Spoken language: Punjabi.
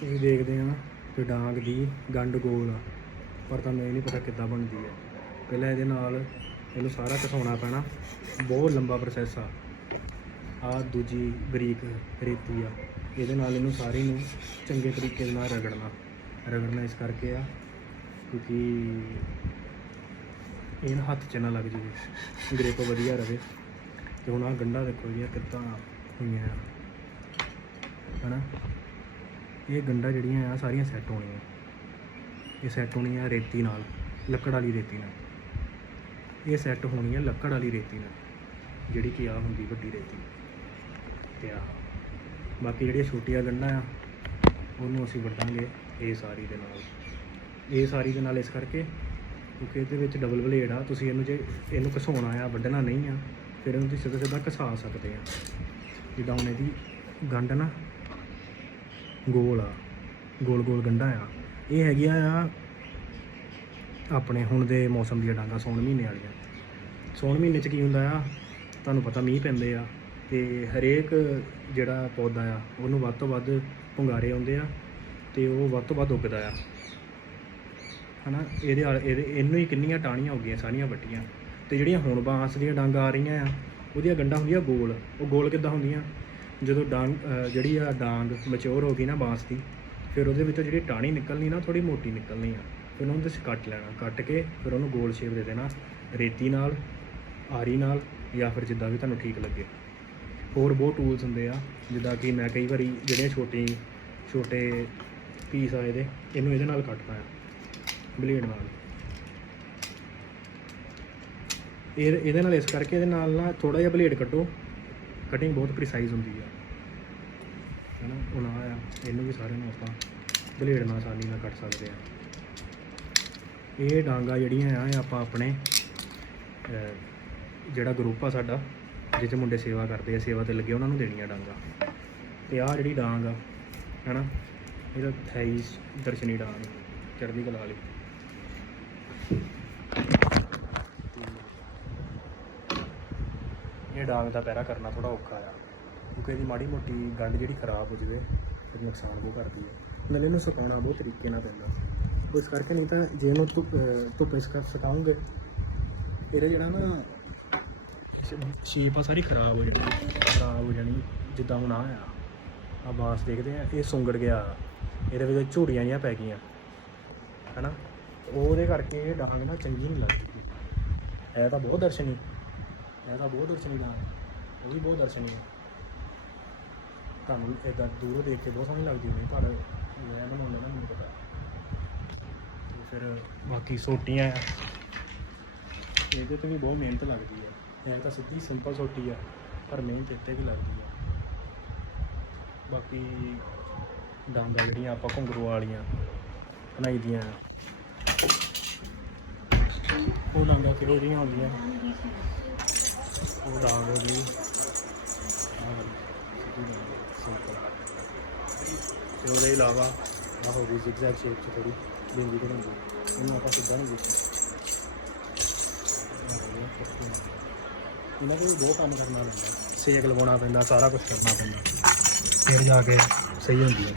ਤੁਸੀਂ ਦੇਖਦੇ ਆ ਕਿ ਡਾਂਗ ਦੀ ਗੰਡ ਗੋਲ ਆ, ਪਰ ਤੁਹਾਨੂੰ ਇਹ ਨਹੀਂ ਪਤਾ ਕਿੱਦਾਂ ਬਣਦੀ ਹੈ ਪਹਿਲਾਂ ਇਹਦੇ ਨਾਲ ਇਹਨੂੰ ਸਾਰਾ ਘਸਾਉਣਾ ਪੈਣਾ, ਬਹੁਤ ਲੰਬਾ ਪ੍ਰੋਸੈਸ ਆ। ਆ ਦੂਜੀ ਬਰੀਕ ਰੇਤੀ ਆ, ਇਹਦੇ ਨਾਲ ਇਹਨੂੰ ਸਾਰੀ ਨੂੰ ਚੰਗੇ ਤਰੀਕੇ ਦੇ ਨਾਲ ਰਗੜਨਾ ਰਗੜਨਾ ਇਸ ਕਰਕੇ ਆ, ਕਿਉਂਕਿ ਇਹ ਹੱਥ 'ਚ ਨਾ ਲੱਗ ਜਾਵੇ, ਗ੍ਰਿਪ ਵਧੀਆ ਰਵੇ। ਤੇ ਹੁਣ ਆ ਗੰਢਾਂ ਦੇਖੋ ਜੀ ਕਿੱਦਾਂ ਹੋਈਆਂ ਆ। ਹਨਾ? ਇਹ ਗੰਢਾਂ ਜਿਹੜੀਆਂ ਆ, ਸਾਰੀਆਂ ਸੈੱਟ ਹੋਣੀਆਂ। ਇਹ ਸੈੱਟ ਹੋਣੀਆਂ ਰੇਤੀ ਨਾਲ, ਲੱਕੜ ਵਾਲੀ ਰੇਤੀ ਨਾਲ। ਇਹ ਸੈੱਟ ਹੋਣੀਆਂ ਲੱਕੜ ਵਾਲੀ ਰੇਤੀ ਨਾਲ, ਜਿਹੜੀ ਕਿ ਆ ਹੁੰਦੀ ਵੱਡੀ ਰੇਤੀ। ਤੇ ਆ ਬਾਕੀ ਜਿਹੜੀਆਂ ਛੋਟੀਆਂ ਗੰਢਾਂ ਆ, ਉਹਨੂੰ ਅਸੀਂ ਵੱਢਾਂਗੇ ਇਹ ਸਾਰੀ ਦੇ ਨਾਲ। ਇਹ ਸਾਰੀ ਦੇ ਨਾਲ ਇਸ ਕਰਕੇ, ਕਿਉਂਕਿ ਇਹਦੇ ਵਿੱਚ ਡਬਲ ਬਲੇਡ ਆ, ਤੁਸੀਂ ਇਹਨੂੰ ਜੇ, ਇਹਨੂੰ ਘਸਾਉਣਾ ਆ, ਵੱਢਣਾ ਨਹੀਂ ਆ, ਫਿਰ ਇਹਨੂੰ ਤੁਸੀਂ ਸਿੱਧਾ ਸਿੱਧਾ ਘਸਾ ਸਕਦੇ ਆ। ਜਿੱਦਾਂ ਹੁਣ ਇਹਦੀ ਗੰਢ ਨਾ ਗੋਲ ਆ, ਗੋਲ ਗੋਲ ਗੰਢਾਂ ਆ। ਇਹ ਹੈਗੀਆਂ ਆ ਆਪਣੇ ਹੁਣ ਦੇ ਮੌਸਮ ਦੀਆਂ ਡਾਂਗਾ ਸੌਣ ਮਹੀਨੇ ਵਾਲੀਆਂ। ਸੌਣ ਮਹੀਨੇ 'ਚ ਕੀ ਹੁੰਦਾ ਆ? ਤੁਹਾਨੂੰ ਪਤਾ ਮੀਂਹ ਪੈਂਦੇ ਆ ਤੇ ਹਰੇਕ ਜਿਹੜਾ ਪੌਦਾ ਆ, ਉਹਨੂੰ ਵੱਧ ਤੋਂ ਵੱਧ ਭੁੰਗਾਰੇ ਆਉਂਦੇ ਆ ਤੇ ਉਹ ਵੱਧ ਤੋਂ ਵੱਧ ਉੱਗਦਾ ਆ। ਹਨਾ? ਇਹਦੇ ਆਲ- ਇਹਦੇ, ਇਹਨੂੰ ਹੀ ਕਿੰਨੀਆਂ ਟਾਹਣੀਆਂ ਹੋ ਗਈਆਂ, ਸਾਰੀਆਂ ਵੱਟੀਆਂ। ਤੇ ਜਿਹੜੀਆਂ ਹੁਣ ਬਾਂਸ ਦੀਆਂ ਡਾਂਗਾਂ ਆ ਰਹੀਆਂ ਆ, ਉਹਦੀਆਂ ਗੰਢਾਂ ਹੁੰਦੀਆਂ ਗੋਲ। ਉਹ ਗੋਲ ਕਿੱਦਾਂ ਹੁੰਦੀਆਂ? ਜਦੋਂ ਡਾਂਗ ਜਿਹੜੀ ਆ ਡਾਂਗ ਮੈਚੁਰ ਹੋ ਗਈ ਨਾ ਬਾਂਸ ਦੀ, ਫਿਰ ਉਹਦੇ ਵਿੱਚੋਂ ਜਿਹੜੀ ਟਾਹਣੀ ਨਿਕਲਣੀ ਨਾ ਥੋੜੀ ਮੋਟੀ ਨਿਕਲਣੀ ਆ। ਫਿਰ ਉਹਨੂੰ ਤੁਸੀਂ ਕੱਟ ਲੈਣਾ, ਕੱਟ ਕੇ ਫਿਰ ਉਹਨੂੰ ਗੋਲ ਸ਼ੇਪ ਦੇ ਦੇਣਾ, ਰੇਤੀ ਨਾਲ, ਆਰੀ ਨਾਲ ਜਾਂ ਫਿਰ ਜਿੱਦਾਂ ਵੀ ਤੁਹਾਨੂੰ ਠੀਕ ਲੱਗੇ। ਹੋਰ ਬਹੁਤ ਟੂਲਸ ਹੁੰਦੇ ਆ, ਜਿੱਦਾਂ ਕਿ ਮੈਂ ਕਈ ਵਾਰੀ ਜਿਹੜੀਆਂ ਛੋਟੀ, ਛੋਟੇ ਪੀਸ ਆ ਇਹਦੇ, ਇਹਨੂੰ ਇਹਦੇ ਨਾਲ ਕੱਟਦਾ ਆ ਬਲੇਡ ਨਾਲ। ਇਹ, ਇਹਦੇ ਨਾਲ ਇਸ ਕਰਕੇ ਇਹਦੇ ਨਾਲ ਨਾ ਥੋੜਾ ਜਿਹਾ ਬਲੇਡ ਕੱਟੋ ਕਟਿੰਗ ਬਹੁਤ ਪ੍ਰੀਸਾਈਜ਼ ਹੁੰਦੀ ਆ। ਹੈਨਾ ਹੁਣ ਆਹ ਆ, ਇਹਨੂੰ ਵੀ ਸਾਰਿਆਂ ਨੂੰ ਆਪਾਂ ਬਲੇਡ ਨਾਲ ਆਸਾਨੀ ਨਾਲ ਕੱਟ ਸਕਦੇ ਆ। ਇਹ ਡਾਂਗਾ ਜਿਹੜੀਆਂ ਆ ਆਪਾਂ ਆਪਣੇ ਜਿਹੜਾ ਗਰੁੱਪ ਆ ਸਾਡਾ ਜਿੱਥੇ ਮੁੰਡੇ ਸੇਵਾ ਕਰਦੇ ਆ, ਸੇਵਾ ਤੇ ਲੱਗੇ, ਉਹਨਾਂ ਨੂੰ ਦੇਣੀਆਂ ਡਾਂਗਾ। ਤੇ ਆਹ ਜਿਹੜੀ ਡਾਂਗ ਆ, ਹੈਨਾ, ਇਹਦਾ ਥਾਈ ਦਰਸ਼ਨੀ ਡਾਂਗ, ਚੜ੍ਹਦੀ ਕਲਾ ਵਾਲੀ। ਇਹ ਡਾਂਗ ਦਾ ਪੈਰਾ ਕਰਨਾ ਥੋੜਾ ਔਖਾ ਆ। ਕਿਉਂਕਿ ਇਹਦੀ ਮਾੜੀ ਮੋਟੀ ਗੰਢ ਜਿਹੜੀ ਖਰਾਬ ਹੋ ਜਾਵੇ ਫਿਰ ਨੁਕਸਾਨ ਬਹੁਤ ਕਰਦੀ ਹੈ ਨਾਲੇ ਇਹਨੂੰ ਸੁਕਾਉਣਾ ਬਹੁਤ ਤਰੀਕੇ ਨਾਲ ਪੈਂਦਾ। ਉਸ ਕਰਕੇ ਨਹੀਂ ਤਾਂ ਜੇ ਇਹਨੂੰ ਧੁੱਪ ਅਹ, ਧੁੱਪੇ ਸੁਕਾ, ਸੁਕਾਉਂਗੇ, ਇਹਦਾ ਜਿਹੜਾ ਨਾ ਸ਼ੇਪ ਆ ਸਾਰੀ ਖਰਾਬ ਹੋ ਜਾਣੀ, ਖਰਾਬ ਹੋ ਜਾਣੀ, ਜਿੱਦਾਂ ਹੁਣ ਆ ਆ। ਆ ਬਾਂਸ ਦੇਖਦੇ ਆ, ਇਹ ਸੁੰਗੜ ਗਿਆ। ਇਹਦੇ ਵਿੱਚ ਝੂੜੀਆਂ ਜਿਹੀਆਂ ਪੈ ਗਈਆਂ। ਹੈਨਾ? ਉਹਦੇ ਕਰਕੇ ਇਹ ਡਾਂਗ ਨਾ ਚੰਗੀ ਨਹੀਂ ਲੱਗਦੀ। ਹੈ ਤਾਂ ਬਹੁਤ ਦਰਸ਼ਨੀ। ਮੈਂ ਤਾਂ ਬਹੁਤ ਦਰਸ਼ਨੀ ਡਾਂਗ ਉਹ ਵੀ ਬਹੁਤ ਦਰਸ਼ਨੀ ਹੈ। ਤੁਹਾਨੂੰ ਇਦਾਂ ਦੂਰੋਂ ਦੇਖ ਕੇ ਬਹੁਤ ਸੋਹਣੀ ਲੱਗਦੀ ਹੋਣੀ, ਪਰ ਮੈਂ ਬਣਾਉਂਦਾ ਨਾ ਮੈਨੂੰ ਪਤਾ। ਤੇ ਫਿਰ ਬਾਕੀ ਸੋਟੀਆਂ ਆ। ਇਹਦੇ ਤੇ ਵੀ ਬਹੁਤ ਮਿਹਨਤ ਲੱਗਦੀ ਹੈ ਐਂ ਤਾਂ ਸਿੱਧੀ ਸਿੰਪਲ ਸੋਟੀ ਆ, ਪਰ ਮਿਹਨਤ ਇੱਥੇ ਵੀ ਲੱਗਦੀ ਆ। ਬਾਕੀ ਡਾਂਗਾ ਜਿਹੜੀਆਂ ਆਪਾਂ ਘੁੰਗਰੂ ਵਾਲੀਆਂ ਬਣਾਈ ਦੀਆਂ। ਆ। ਉਹ ਡਾਂਗਾ ਕਿਹੋ ਜਿਹੀਆਂ ਹੁੰਦੀਆਂ? ਉਹ ਤੇ ਉਹਦੇ ਇਲਾਵਾ ਆਹ ਹੋ ਗਈ zigzag ਸ਼ੇਪ ਚ ਥੋੜੀ ਬਿੰਦੀ ਬਣਾਉਂਦੀ ਇਹਨੂੰ ਆਪਾਂ ਸਿੱਧਾ ਨਹੀਂ ਦੇਖੀ ਇਹਨਾਂ ਕੋਲ ਬਹੁਤ ਕੰਮ ਕਰਨਾ ਪੈਂਦਾ। ਸੇਕ ਲਵਾਉਣਾ ਪੈਂਦਾ, ਸਾਰਾ ਕੁਝ ਕਰਨਾ ਪੈਂਦਾ। ਫਿਰ ਜਾ ਕੇ ਸਹੀ ਹੁੰਦੀ ਹੈ